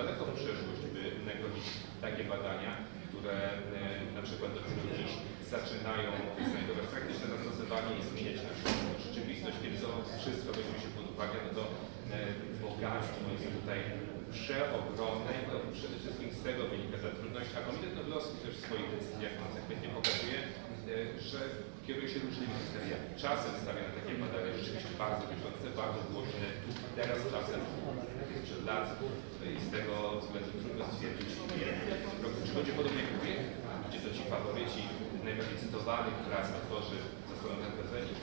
daleką przyszłość, by nagrodzić takie badania, które na przykład dopiero dziś zaczynają znajdować praktyczne zastosowanie i zmieniać naszą rzeczywistość. Kiedy to wszystko weźmie się pod uwagę, no to bogactwo jest tutaj przeogromne i to przede wszystkim z tego wynika ta trudność, a Komitet Nobelowski też w swoich decyzjach konsekwentnie pokazuje, że kieruje się różnymi kryteriami. Czasem stawia na takie badania rzeczywiście bardzo bieżące, bardzo głośne, teraz czasem sprzed lat i z tego względu trudno stwierdzić, czy będzie podobnie jak mówię, gdzie to ci faworyci najbardziej cytowanych prac autorzy zostaną nagrodzeni.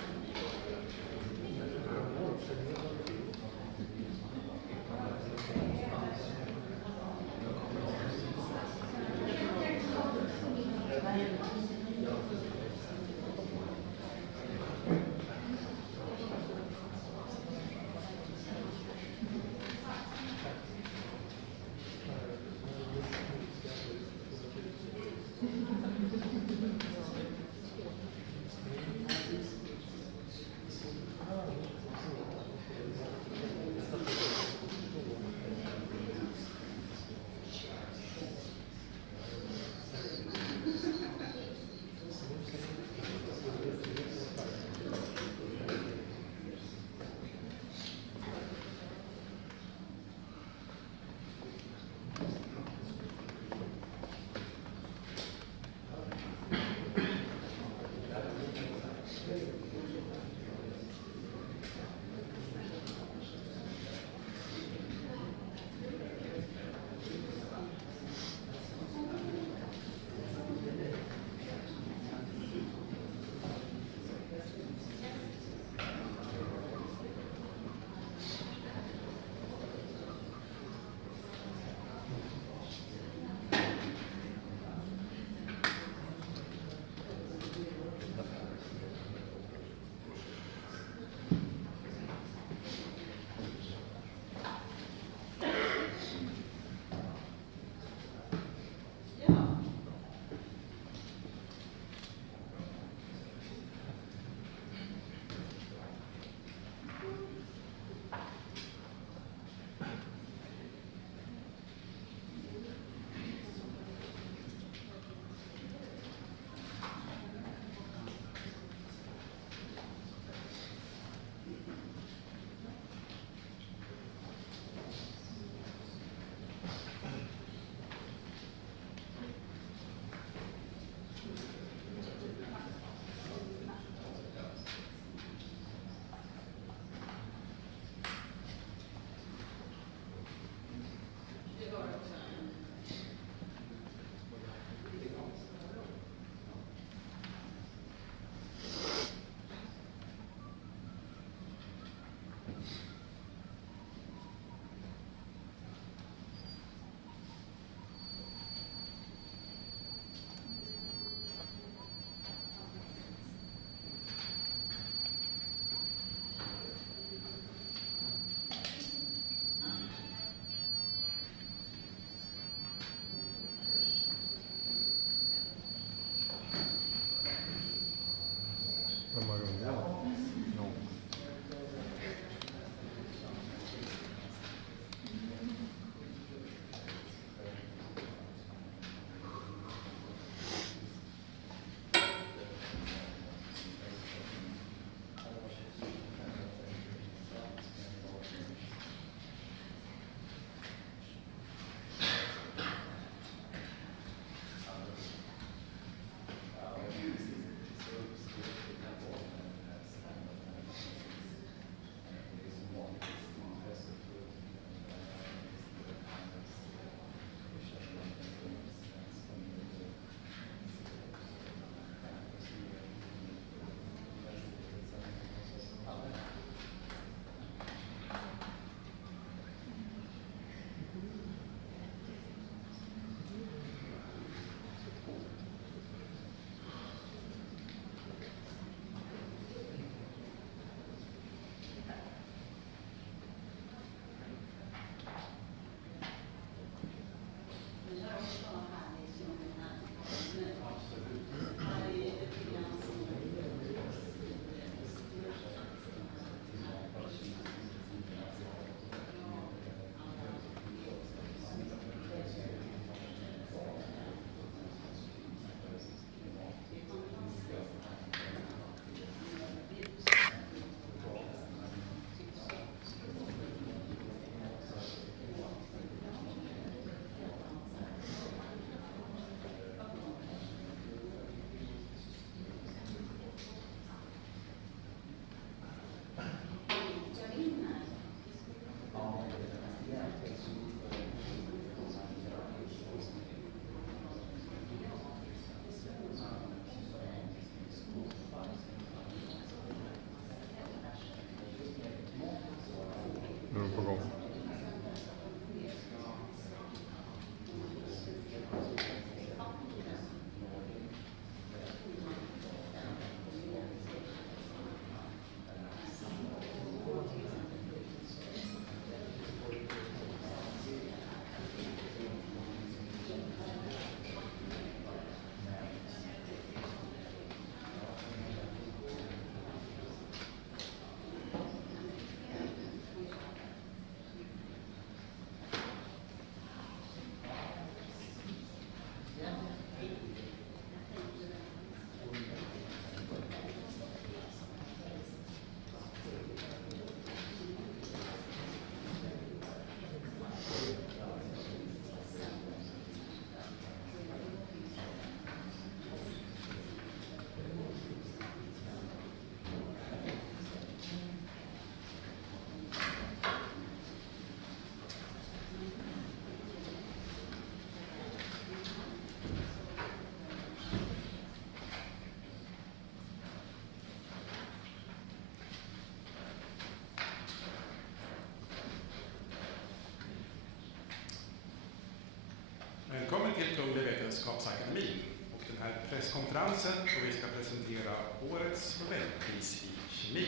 konferensen och vi ska presentera årets Nobelpris i kemi.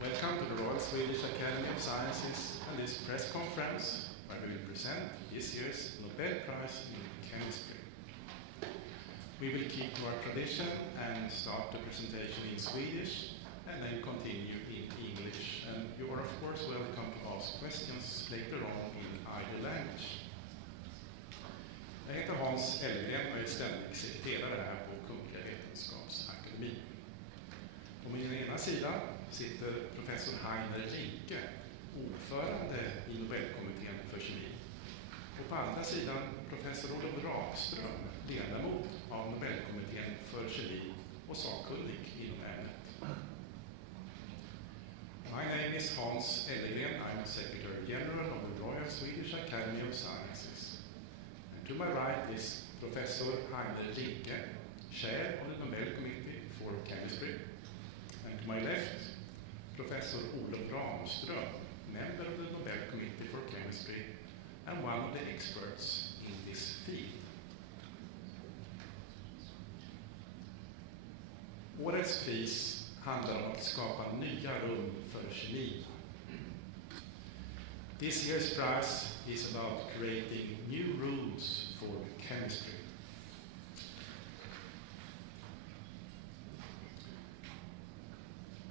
Welcome to the Royal Swedish Academy of Sciences and this press conference where we will present this year's Nobel Prize in Chemistry. We will keep to our tradition and start the presentation in Swedish and then continue in English. And you are of course welcome to ask questions later on in either language. Jag heter Hans Elgren och är ständig sekreterare här på Kungliga Vetenskapsakademin. På min ena sida sitter professor Heiner Rinke, ordförande i Nobelkommittén för kemi. Och på andra sidan professor Robson, ledamot av Nobelkommittén för kemi och sakkunnig inom ämnet. My name is Hans Elgren. I'm Secretary General of the Royal Swedish Academy of Sciences. And to my right is Professor Heiner Rinke, Chair of the Nobel Committee for Chemistry. And to my left, Professor Robson, member of the Nobel Committee for Chemistry and one of the experts in this field. Årets pris handlar om att skapa nya rum för kemi. This year's prize is about creating new rooms for chemistry.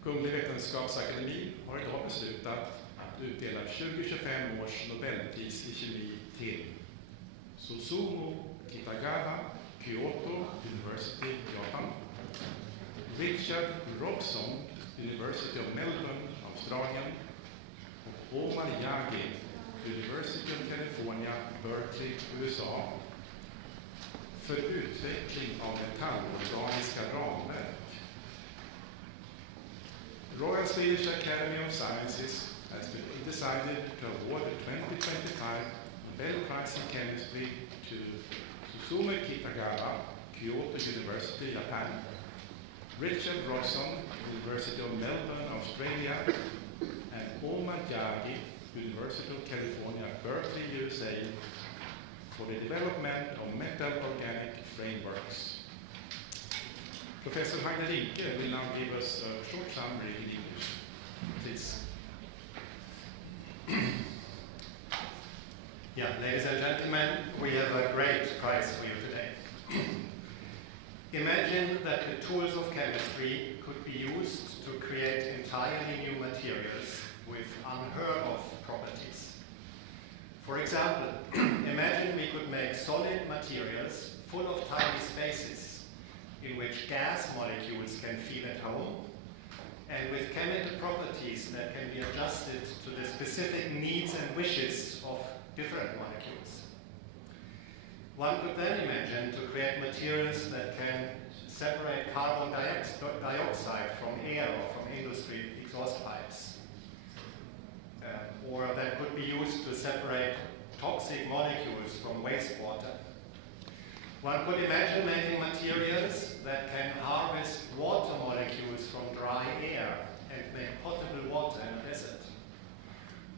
Kungliga Vetenskapsakademin har idag beslutat att utdela 2025 års Nobelpris i kemi till Susumu Kitagawa, Kyoto University, Japan, Robson, University of Melbourne, Australien, och Omar Yaghi, University of California, Berkeley, USA, för utveckling av metal-orgániska ramverk. The Royal Swedish Academy of Sciences has been decided to award the 2025 Nobel Prize in Chemistry to Susumu Kitagawa, Kyoto University, Japan, Robson, University of Melbourne, Australia, and Omar Yaghi, University of California, Berkeley, USA, for the development of metal-organic frameworks. Professor Heiner Rinke will now give us a short summary in English. Please. Yeah, ladies and gentlemen, we have a great prize for you today. Imagine that the tools of chemistry could be used to create entirely new materials with unheard of properties. For example, imagine we could make solid materials full of tiny spaces in which gas molecules can feel at home and with chemical properties that can be adjusted to the specific needs and wishes of different molecules. One could then imagine to create materials that can separate carbon dioxide from air or from industry exhaust pipes. Or that could be used to separate toxic molecules from wastewater. One could imagine making materials that can harvest water molecules from dry air and make potable water in a desert.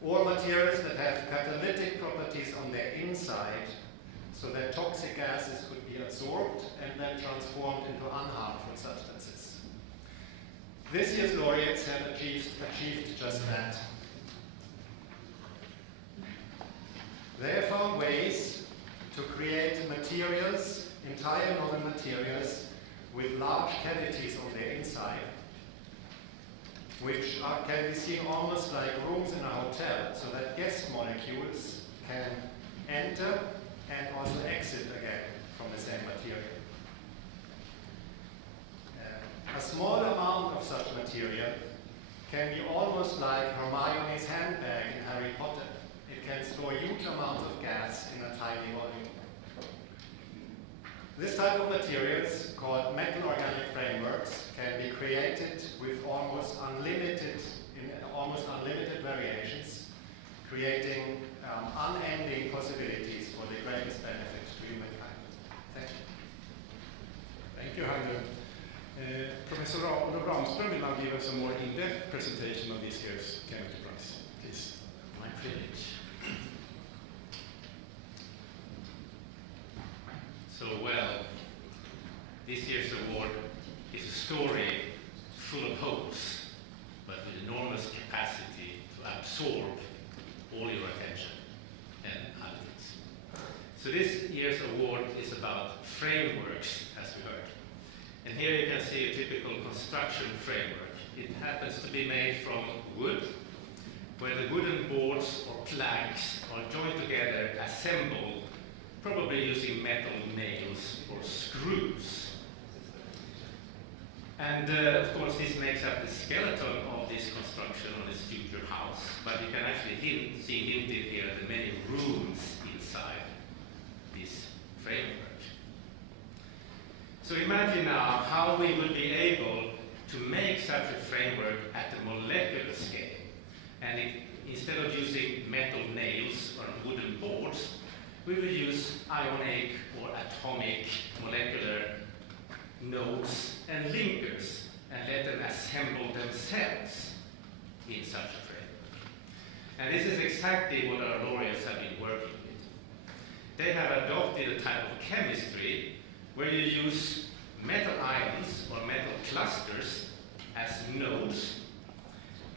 Or materials that have catalytic properties on their inside so that toxic gases could be absorbed and then transformed into unharmful substances. This year's laureates have achieved just that. They have found ways to create materials, entire novel materials, with large cavities on their inside, which can be seen almost like rooms in a hotel, so that gas molecules can enter and also exit again from the same material. A small amount of such material can be almost like Hermione's handbag in Harry Potter. It can store huge amounts of gas in a tiny volume. This type of materials, called metal-organic frameworks, can be created with almost unlimited variations, creating unending possibilities for the greatest benefit to humankind. Thank you. Thank you, Heiner. Professor Robson will now give us a more in-depth presentation of this year's chemistry prize. Please. My privilege. So, well, absorb all your attention and ideas. So this year's award is about frameworks, as we heard. And here you can see a typical construction framework. It happens to be made from wood, where the wooden boards or planks are joined together, assembled, probably using metal nails or screws. And of course this makes up the skeleton of this construction, of this future house. But you can actually see hinted here the many rooms inside this framework. So imagine now how we would be able to make such a framework at the molecular scale. And instead of using metal nails or wooden boards, we will use ionic or atomic molecular nodes and linkers and let them assemble themselves in such a framework. And this is exactly what our laureates have been working with. They have adopted a type of chemistry where you use metal ions or metal clusters as nodes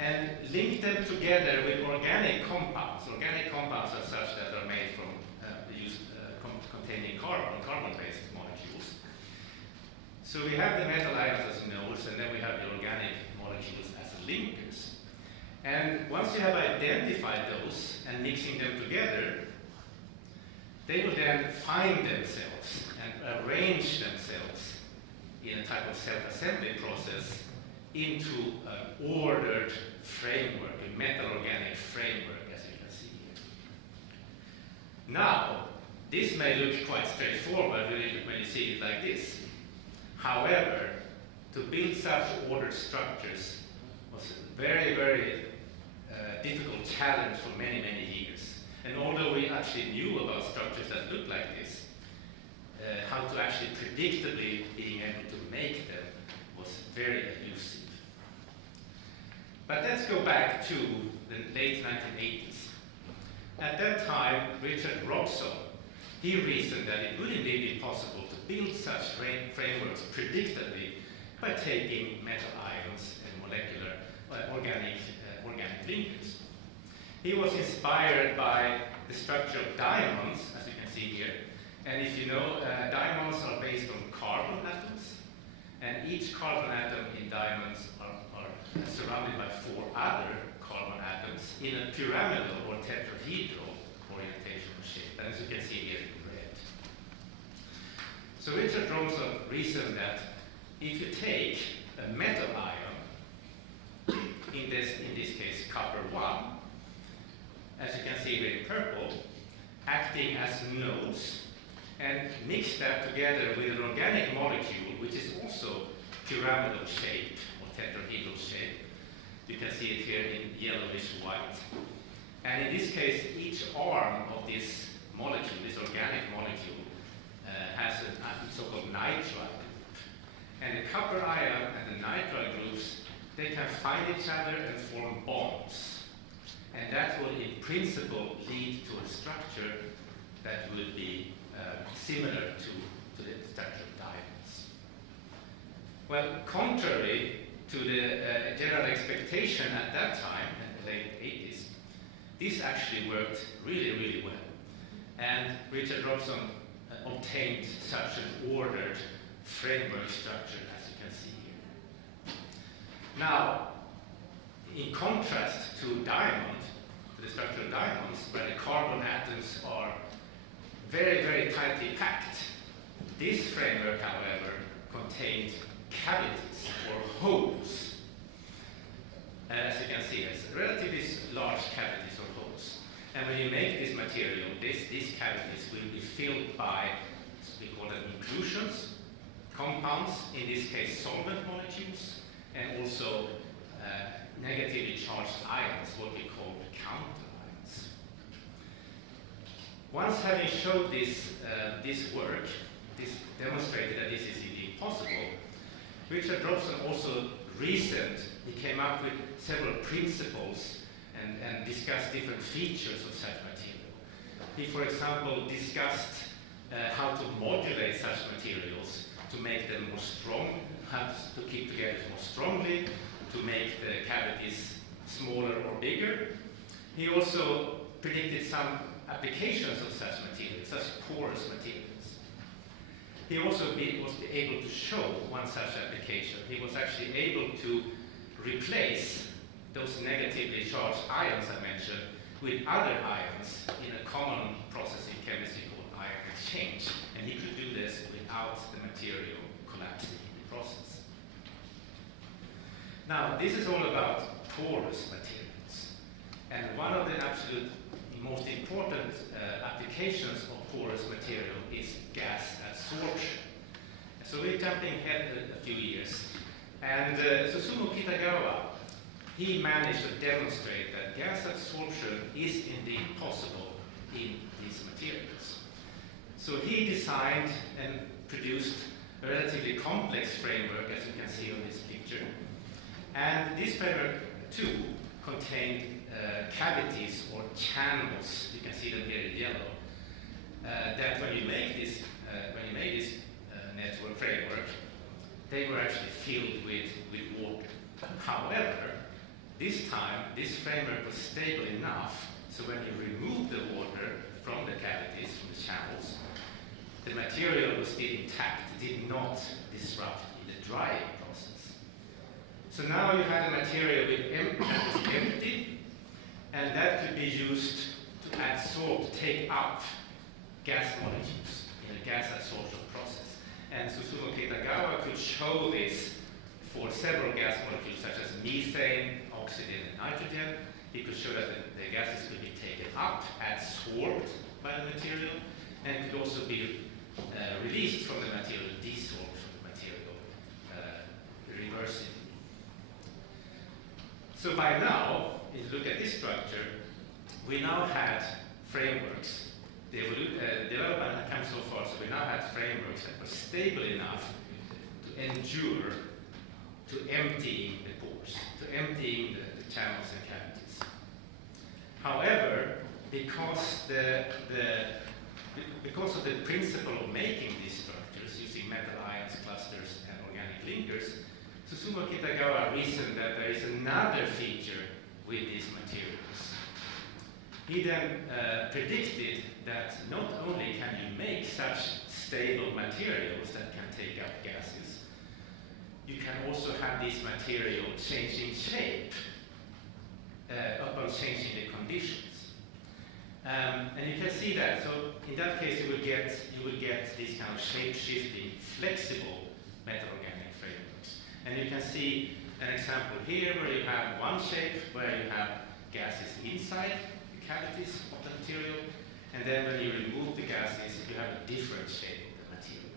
and link them together with organic compounds. Organic compounds are such that are made from containing carbon-based molecules. So we have the metal ions as nodes, and then we have the organic molecules as linkers. And once you have identified those and mixing them together, they will then find themselves and arrange themselves in a type of self-assembly process into an ordered framework, a metal-organic framework, as you can see here. Now, this may look quite straightforward when you see it like this. However, to build such ordered structures was a very, very difficult challenge for many, many years. And although we actually knew about structures that looked like this, how to actually predictably being able to make them was very elusive. But let's go back to the late 1980s. At that time, Richard Robson, he reasoned that it would indeed be possible to build such frameworks predictably by taking metal ions and molecular organic linkers. He was inspired by the structure of diamonds, as you can see here. And if you know, diamonds are based on carbon atoms, and each carbon atom in diamonds are surrounded by 4 other carbon atoms in a pyramidal or tetrahedral orientational shape, and as you can see here in red. So Richard Robson reasoned that if you take a metal ion, in this case copper 1, as you can see here in purple, acting as nodes, and mix that together with an organic molecule, which is also pyramidal shaped or tetrahedral shaped. You can see it here in yellowish white. And in this case, each arm of this molecule, this organic molecule, has a so-called nitride group. And the copper ion and the nitride groups, they can find each other and form bonds. And that will, in principle, lead to a structure that will be similar to the structure of diamonds. Well, contrary to the general expectation at that time, in the late 80s, this actually worked really, really well. And Richard Robson obtained such an ordered framework structure, as you can see here. Now, in contrast to diamond, to the structure of diamonds, where the carbon atoms are very, very tightly packed, this framework, however, contained cavities or holes. As you can see, it's relatively large cavities or holes. And when you make this material, these cavities will be filled by, we call them inclusions, compounds, in this case solvent molecules, and also negatively charged ions, what we call counter ions. Once having showed this work, this demonstrated that this is indeed possible, Richard Robson also reasoned, he came up with several principles and discussed different features of such material. He, for example, discussed how to modulate such materials to make them more strong, how to keep together more strongly, to make the cavities smaller or bigger. He also predicted some applications of such materials, such porous materials. He also was able to show one such application. He was actually able to replace those negatively charged ions I mentioned with other ions in a common process in chemistry called ion exchange. And he could do this without the material collapsing in the process. Now, this is all about porous materials. And one of the absolute most important applications of porous material is gas adsorption. So we're jumping ahead a few years. And Susumu Kitagawa, he managed to demonstrate that gas absorption is indeed possible in these materials. So he designed and produced a relatively complex framework, as you can see on this picture. And this framework, too, contained cavities or channels. You can see them here in yellow. That when you make this, network framework, they were actually filled with water. However, this time this framework was stable enough so when you remove the water from the cavities, from the channels, the material was still intact. It did not disrupt in the drying process. So now you had a material that was empty, and that could be used to adsorb, to take up gas molecules in a gas absorption process. And Susumu Kitagawa could show this for several gas molecules such as methane, oxygen, and nitrogen. He could show that the gases could be taken up, adsorbed by the material, and could also be released from the material, desorbed from the material, reversing. So by now, if you look at this structure, we now had frameworks. The development had come so far, so we now had frameworks that were stable enough to endure to emptying the pores, to emptying the channels and cavities. However, because of the principle of making these structures using metal ions, clusters, and organic linkers, Susumu Kitagawa reasoned that there is another feature with these materials. He then predicted that not only can you make such stable materials that can take up gases, you can also have this material changing shape upon changing the conditions. And you can see that. So in that case, you will get these kind of shape-shifting, flexible metal-organic frameworks. And you can see an example here where you have one shape where you have gases inside the cavities of the material, and then when you remove the gases, you have a different shape of the material.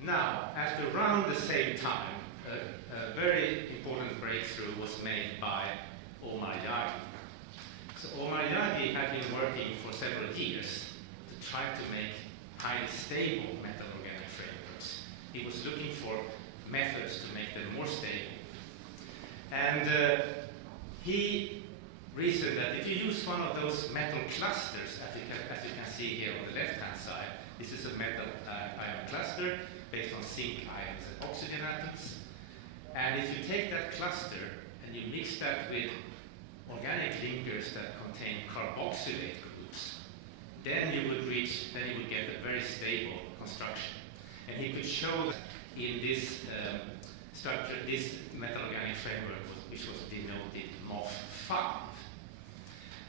Now, at around the same time, a very important breakthrough was made by Omar Yaghi. So Omar Yaghi had been working for several years to try to make highly stable metal-organic frameworks. He was looking for methods to make them more stable. And he reasoned that if you use one of those metal clusters, as you can see here on the left-hand side, this is a metal ion cluster based on zinc ions and oxygen atoms. And if you take that cluster and you mix that with organic linkers that contain carboxylate groups, then you would get a very stable construction. And he could show that in this structure, this metal organic framework, which was denoted MOF5.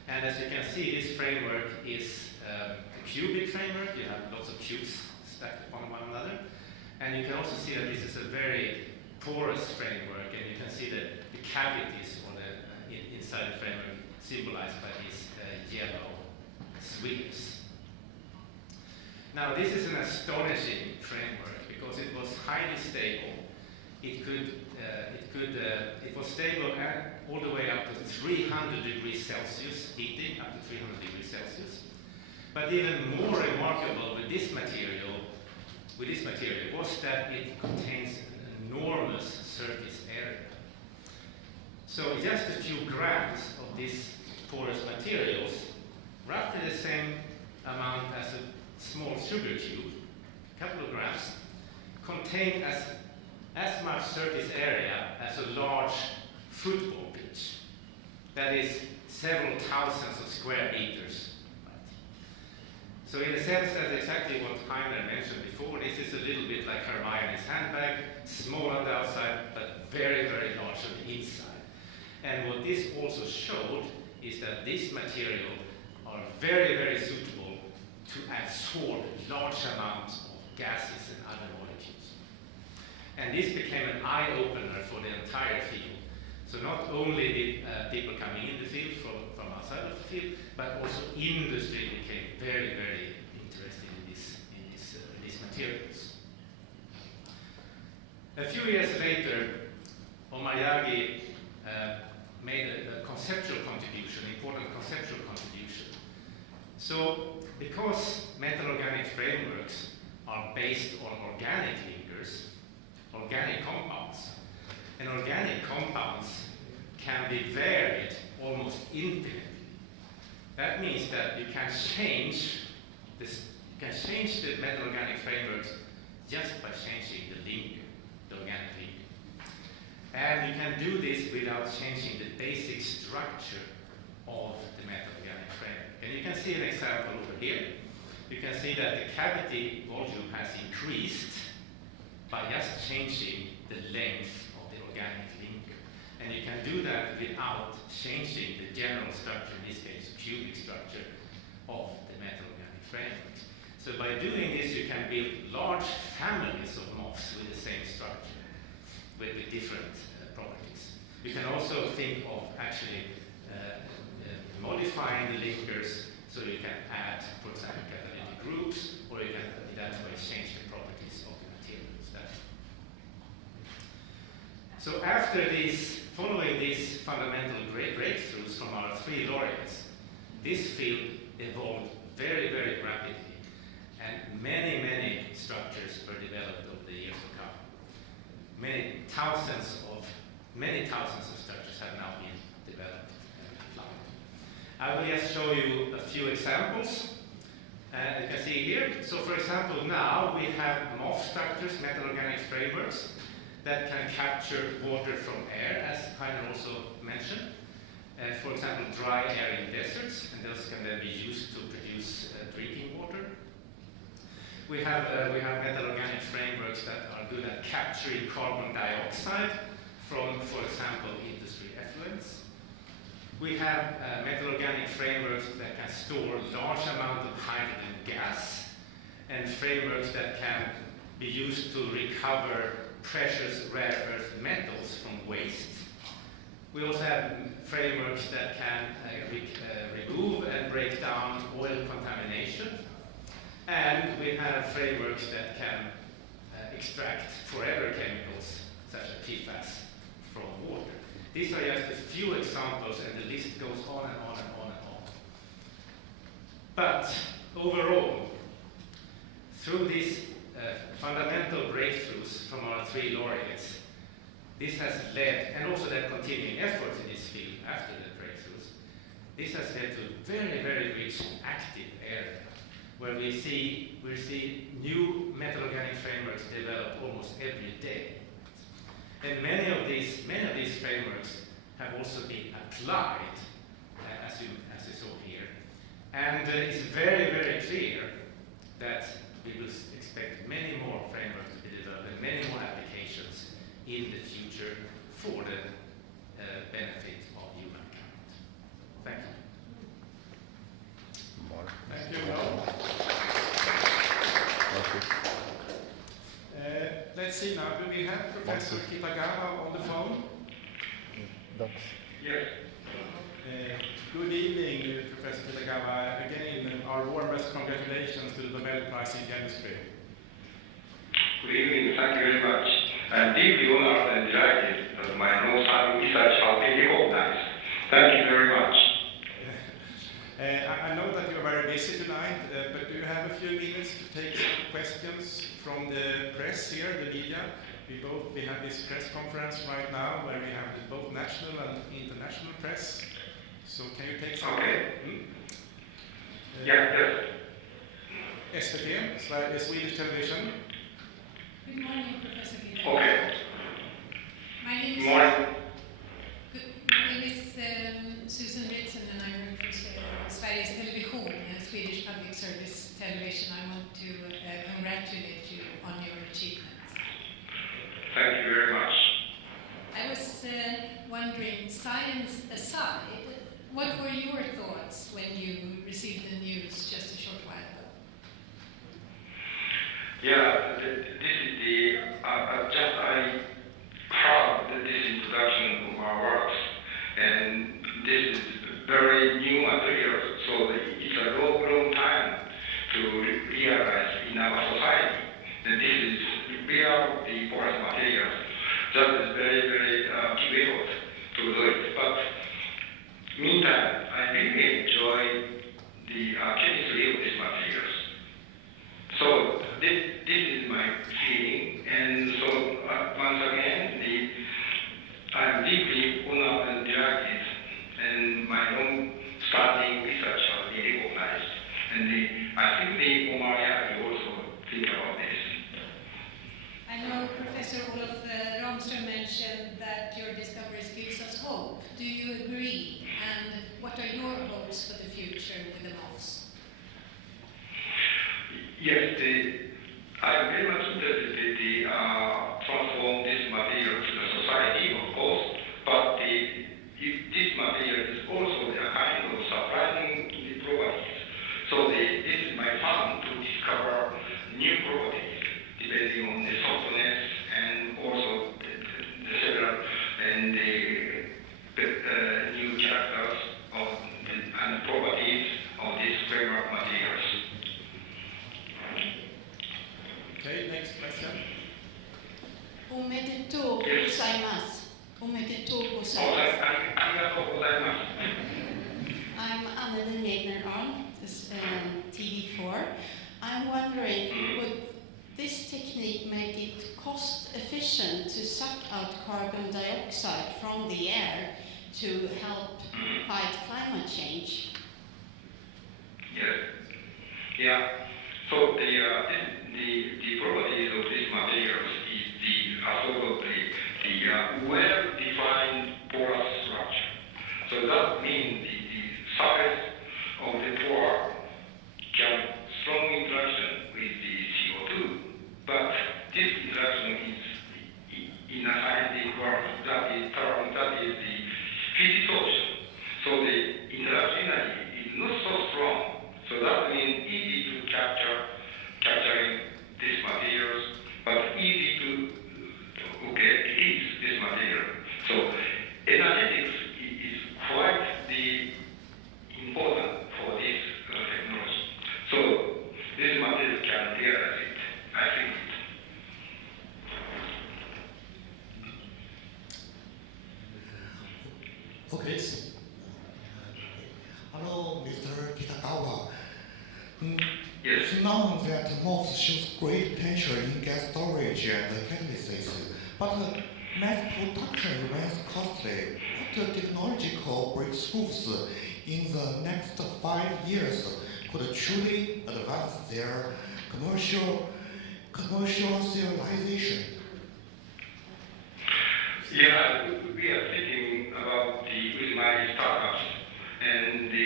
And as you can see, this framework is a cubic framework. You have lots of cubes stacked upon one another. And you can also see that this is a very porous framework, and you can see that the cavities or the inside the framework symbolized by these yellow sweeps. Now, this is an astonishing framework because it was highly stable. It was stable all the way up to 300 degrees Celsius, heating up to 300 degrees Celsius. But even more remarkable with this material was that it contains an enormous surface area. So just a few grams of these porous materials, roughly the same amount as a small sugar cube, a couple of grams, contain as much surface area as a large football pitch. that is several thousands of square meters. Right? So in a sense, that's exactly what Heiner mentioned before. This is a little bit like Hermione's handbag, small on the outside, but very, very large on the inside. And what this also showed is that this material are very, very suitable to absorb large amounts of gases and other molecules. And this became an eye-opener for the entire field. So not only did people coming in the field from outside of the field, but also industry became very, very interested in these materials. A few years later, Omar Yaghi made a conceptual contribution, important conceptual contribution. So, because metal-organic frameworks are based on organic linkers, organic compounds, and organic compounds can be varied almost infinitely. That means that you can change the metal-organic frameworks just by changing the linker, the organic linker. And you can do this without changing the basic structure of the metal-organic framework. And you can see an example over here. You can see that the cavity volume has increased by just changing the length of the organic linker. And you can do that without changing the general structure, in this case, cubic structure of the metal-organic frameworks. So by doing this, you can build large families of MOFs with the same structure, with different properties. You can also think of actually modifying the linkers, so you can add, for example, catalytic groups, or you can in that way change the properties of the materials. So after this, following these fundamental breakthroughs from our three laureates, this field evolved very, very rapidly, and many, many structures were developed over the years to come. Many thousands of structures have now been developed and applied. I will just show you a few examples. You can see here. So, for example, now we have MOF structures, metal-organic frameworks, that can capture water from air, as Heiner also mentioned. For example, dry air in deserts, and those can then be used to produce drinking water. We have metal-organic frameworks that are good at capturing carbon dioxide from, for example, industry effluents. We have metal-organic frameworks that can store large amounts of hydrogen gas, and frameworks that can be used to recover precious rare earth metals from waste. We also have frameworks that can remove and break down oil contamination. And we have frameworks that can extract forever chemicals, such as PFAS, from water. These are just a few examples, and the list goes on and on and on and on. But overall, through these fundamental breakthroughs from our three laureates, this has led, and also their continuing efforts in this field after the breakthroughs, this has led to a very, very rich and active area, where we see new metal-organic frameworks develop almost every day. And many of these frameworks have also been applied, as you saw here. And it's very, very clear that we will expect many more frameworks to be developed and many more applications in the future for the benefit of humankind. Thank you. Thank you, Rob. Let's see now, do we have Professor Kitagawa on the phone? Yes. Good evening, Professor Kitagawa. Again, our warmest congratulations to the Nobel Prize in Chemistry. Good evening, thank you very much. I'm deeply honored and delighted that my long-time research has been recognized. Thank you very much. I know that you are very busy tonight, but do you have a few minutes to take questions from the press here, the media? We have this press conference right now where we have both national and international press. So can you take some? Okay. Yes. SVT, Swedish television. Good morning, Professor Kitagawa. Okay. My name Good morning. is Susan and I work for Sveriges Television, Swedish public service television. I want to congratulate you on your achievements. Thank you very much. I was wondering, science aside, what were your thoughts when you received the news just a short while ago? Yeah, this is the, I proud that this introduction of our works, and this is very new material, so it's a long time to realize in our society that this is real, the porous materials. That is very key effort to do it. But meantime, I really enjoy the chemistry of these materials. So this is my feeling, and so once again, I'm deeply honored and delighted, and my long-standing research has been recognized. And I think the Omar Yaghi also think about this. I know Professor Olof Ramström mentioned that your discoveries gives us hope. Do you agree? And what are your hopes for the future with the MOFs? Yes, I'm very much interested in transform this material to the society, of course, but this material is also a kind of surprising properties. So this is my fun to discover new properties depending on the softness and also the several and the new characters of and properties of these framework materials. Okay, next question. おめでとうございます。おめでとうございます。ありがとうございます。I'm Anne Negner this TV4. I'm wondering, would this technique make it cost efficient to suck out carbon dioxide from the air to help fight climate change? Yes. Yeah. So the properties of these materials is the well-defined porous structure. So that means the surface of the pore can strong interaction with the CO2, but this interaction is in a scientific word that is the physical. So the interaction energy is not so strong. So that means easy to capturing these materials, but easy to release this material. So energetics is quite important for this technology. So this material can realize it, I think. Okay. Hello, Mr. Kitagawa. Yes. It's known that MOFs shows great potential in gas storage and catalysis, but mass production remains costly. What technological breakthroughs in the next 5 years could truly advance their commercialization? Yeah, we are thinking about with my startups and the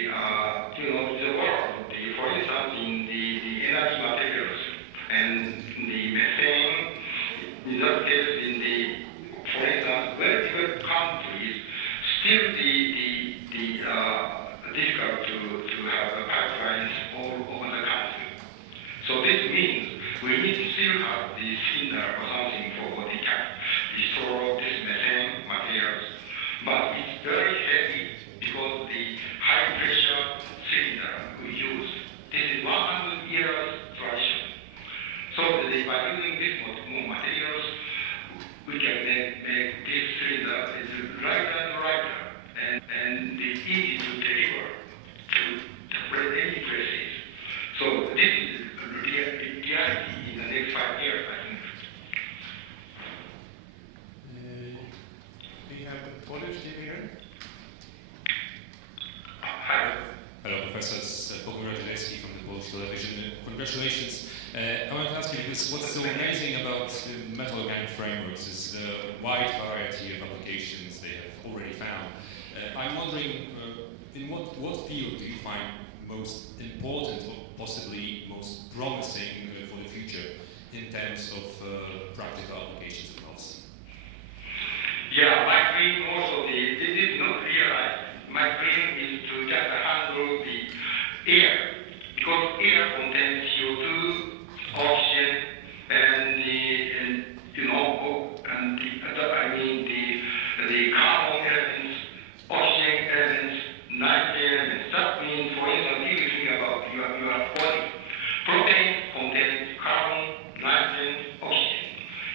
world. For instance, in the energy materials and the methane. In that case, for instance, very developed countries still difficult to have pipelines all over the country. So this means we need to still have the cylinder or something for the store this methane materials. But it's very heavy because the high pressure cylinder we use. This is 100 years tradition. So by using these materials, we can make this cylinder lighter and lighter and easy to deliver to any places. So this is reality in the next 5 years, I think. We have the Polish team here. Hi. Hello, Professor. It's Bohumir Radulewski from the Polish television. Congratulations. I want to ask you, because what's so amazing about metal-organic frameworks is the wide variety of applications they have already found. I'm wondering in what field do you find most important or possibly most promising for the future in terms of practical applications of MOFs? Yeah, my dream also, this is not realized. My dream is to just handle the air, because air contains CO2, oxygen, and the carbon elements, oxygen elements, nitrogen elements. That means, for instance, if you think about your body, protein contains carbon, nitrogen, oxygen,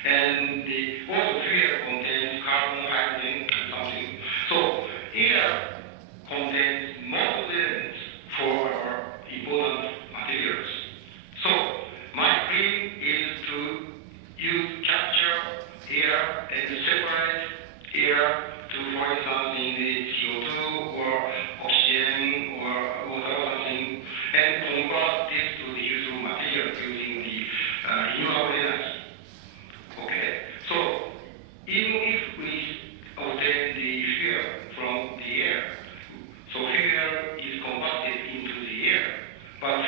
and also fuel contains carbon, hydrogen, and something. So air contains most of the elements for our important materials. So my dream is to capture air and separate air to, for instance, in the CO2 or oxygen or something, and convert this to the useful material using the renewable energy. Okay, so even if we obtain the fuel from the air, so fuel is converted into the air, but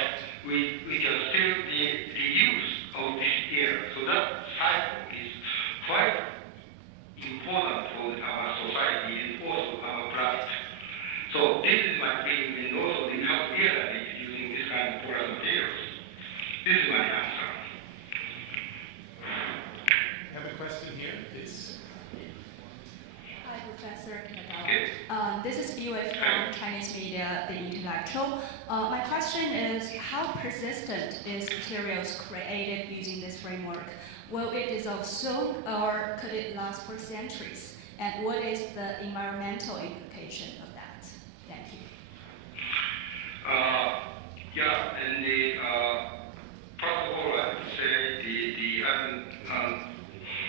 we can still the use of this air. So that cycle is quite important for our society and also our planet. So this is my dream, and also we have to realize it using this kind of porous materials. This is my answer. I have a question here, please. Hi, Professor Kitagawa. Okay. This is Yue from Chinese Media, The Intellectual. My question is, how persistent is materials created using this framework? Will it dissolve soon, or could it last for centuries? And what is the environmental implication of that? Thank you. Yeah, and first of all, I have to say I'm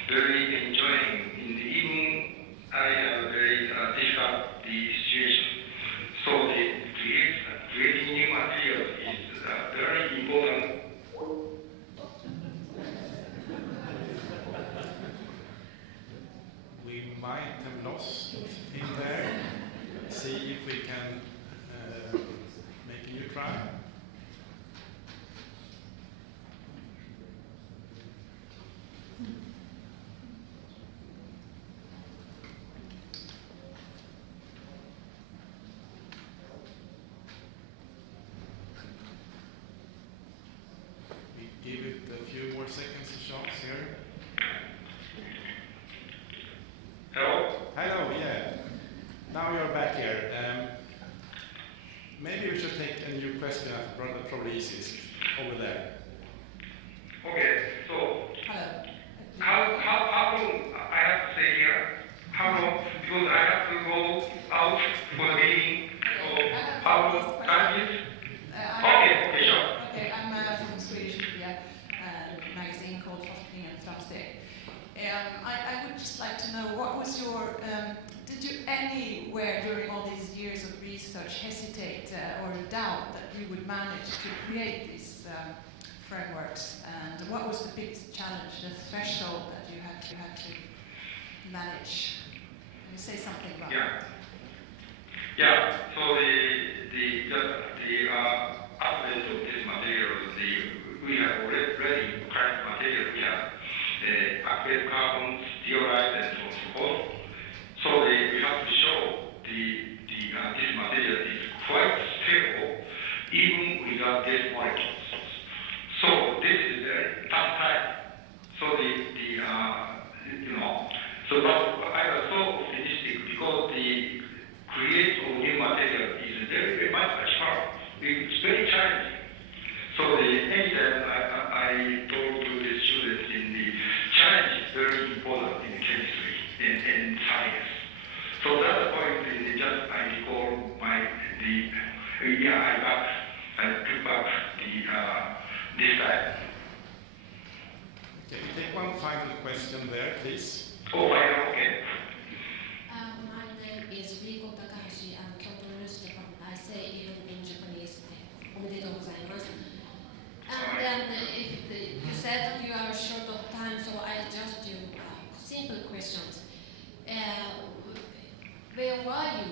very enjoying. Even I have a very difficult situation. So creating new materials is very important. We might have lost him there. See if we can make a new try. We give it a few more seconds of chance here. Hello? Hello, yeah. Now you're back here. Maybe we should take a new question, probably easiest, over there. Okay, so Hello. how long I have to stay here? How long? Because I have to go out for the meeting. So how long time is? Okay, sure. Okay, I'm from Swedish media magazine called Forskning and Framsteg. I would just like to know, what was your, did you anywhere during all these years of research hesitate or doubt that you would manage to create these frameworks? And what was the biggest challenge, the threshold that you had to manage? Can you say something about that? Yeah. So the advent of this material, we have already kind of material. We have active carbon, steelite, and so forth. So we have to show this material is quite stable even without these molecules. So this is very tough time. So so but I was so optimistic because the create of new material is very, very much hard. It's very challenging. So anytime I told to the students in the challenge is very important in chemistry and science. So that's the point. I recall I took back this time. Can we take one final question there, please? Oh, okay. My name is Riko Takahashi. I'm Kyoto newspaper. I say even in Japanese, omedetou gozaimasu. And then you said that you are short of time, so I just do simple questions. Where were you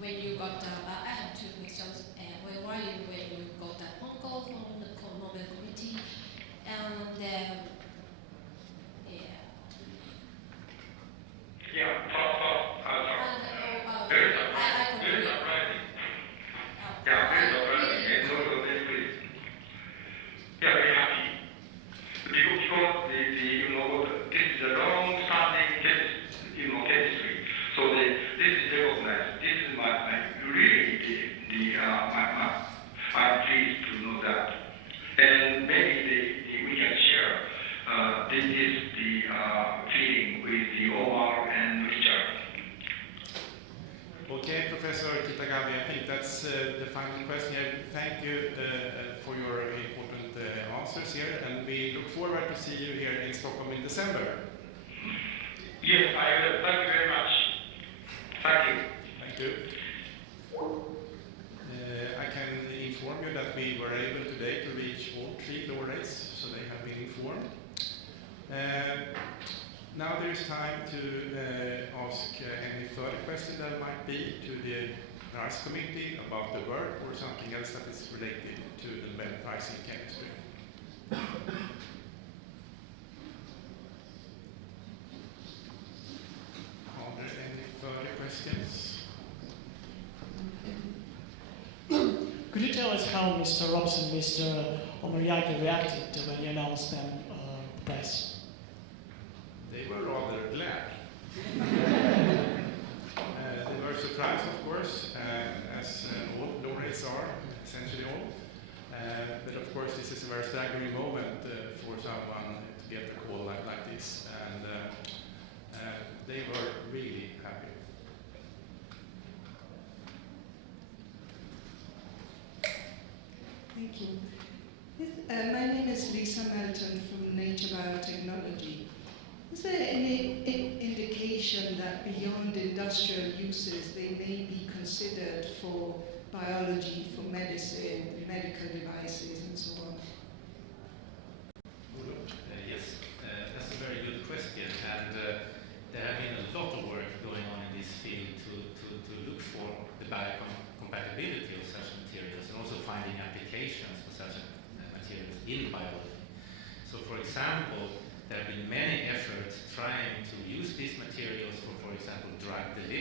when you got, I have two questions. Where were you when you got a phone call from the Nobel Committee? And yeah. Yeah, first answer. There is a writing. Yeah, there is a writing. And also this please. Yeah, very happy. Because this is a long-standing chemistry. So this is recognized. This is I'm pleased to know that. And maybe we can share this the feeling with the Omar and Richard. Okay, Professor Kitagawa, I think that's the final question here. Thank you for your important answers here, and we look forward to see you here in Stockholm in December. Yes, I will. Thank you very much. Thank you. Thank you. I can inform you that we were able today to reach all 3 laureates, so they have been informed. Now there is time to ask any further questions that might be to the prize committee about the work or something else that is related to the Nobel Prize in Chemistry. Are there any further questions? Could you tell us how Mr. Robson and Mr. Omar Yaghi reacted when you announced them to the press? They were rather glad. They were surprised, of course, as all laureates are, essentially all. But of course, this is a very staggering moment for someone to get a call like this, and they were really happy. Thank you. My name is Lisa Melton from Nature Biotechnology. Is there any indication that beyond industrial uses they may be considered for biology, for medicine, medical devices, and so on? Yes, that's a very good question, and there have been a lot of work going on in this field to look for the biocompatibility of such materials and also finding applications for such materials in biology. So, for example, there have been many efforts trying to use these materials for example, drug delivery.